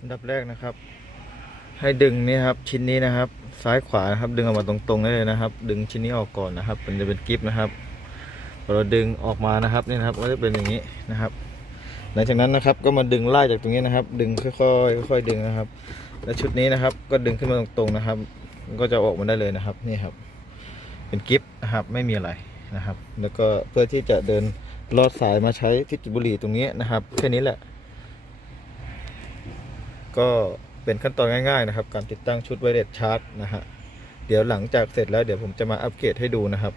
อันดับแรกนะครับ ให้ดึงนี่ครับชิ้นนี้นะครับ ซ้ายขวานะครับ ดึงออกมาตรงๆได้เลยนะครับ ดึงชิ้นนี้ออกก่อนนะครับ มันจะเป็นกิฟนะครับพอเราดึงออกมานะครับนี่นะครับก็จะเป็นอย่างนี้นะครับ หลังจากนั้นนะครับก็มาดึงไล่จากตรงนี้นะครับ ดึงค่อยๆค่อยๆดึงนะครับ และชุดนี้นะครับ ก็ดึงขึ้นมาตรงๆนะครับ ก็จะออกมาได้เลยนะครับนี่ครับ เป็นกิฟนะครับไม่มีอะไรนะครับ แล้วก็เพื่อที่จะเดินลอดสายมาใช้ที่จุดบุหรี่ตรงนี้นะครับแค่นี้แหละ ก็เป็นขั้นตอนง่ายๆนะครับ การติดตั้งชุดไวเลสชาร์จนะฮะเดี๋ยวหลังจากเสร็จแล้วเดี๋ยวผมจะมาอัปเกรดให้ดูนะครับ